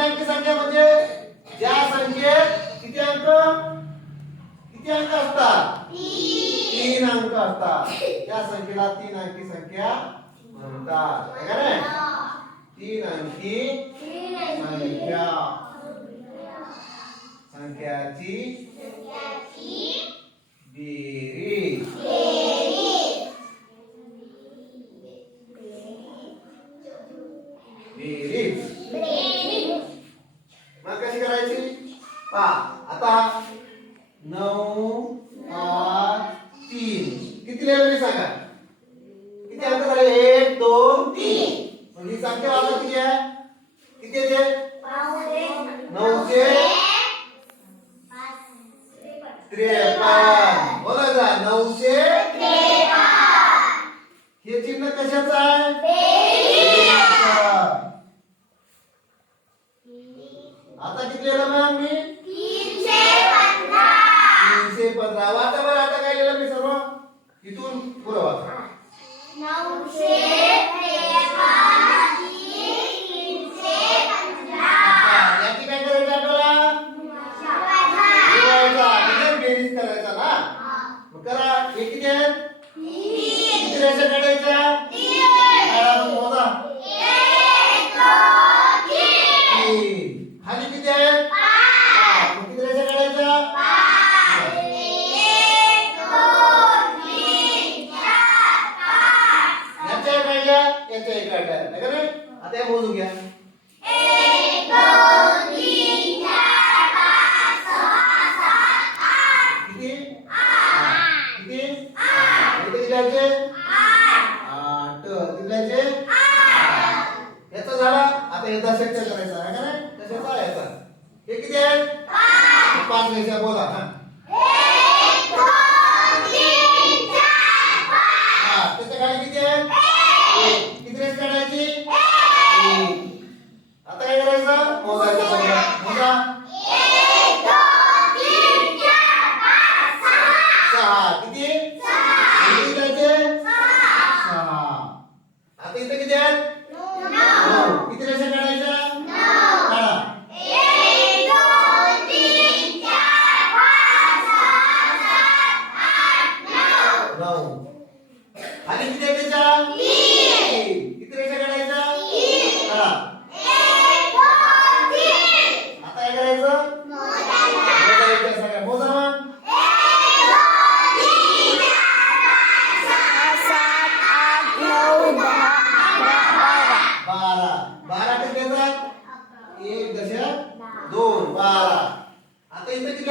अंकी संख्येमध्ये ज्या संख्येत किती अंक किती अंक असतात तीन अंक असतात त्या संख्येला तीन अंकी संख्या म्हणतात तीन अंकी संख्या संख्याची बेरीज बेरीज कशी करायची? पहा आता नऊ पाच तीन. किती लिहिलं सांगा? किती अंक झाले? एक दोन तीन. म्हणजे संख्या वाजा किती आहे? किती येते? नऊशे त्रेपन्न. बोला जा नऊशे हे चिन्ह कशाचं आहे बेरीजचं. आता किती लिहिलं मी तीनशे पंधरा. वाचा बरं आता काय लिहिलं मी सर्व? इथून पुढं वाचा. नऊशे याची काय करायचं आपल्याला लिहायचा म्हणजे बेरीज करायचा ना मग करा हे किती आहे किती रेषा काढायच्या काढा मग मोजा तीन खाली किती आहे पाच. मग किती रेषा काढायच्या याच्या एक काढल्या याच्या एक काढल्या आहे का नाही आता हे मोजून घ्या याचा झाला आता हे दशकचा करायचा आहे का नाही कशाचा याचा हे किती आहे पाच रेषा बोला हा सहा किती किती लिहायचे सहा आता इथे किती आहेत नऊ किती रेषा काढायच्या काढा नऊ खाली किती आहे त्याच्या एक दशक दोन बारा. आता इथे किती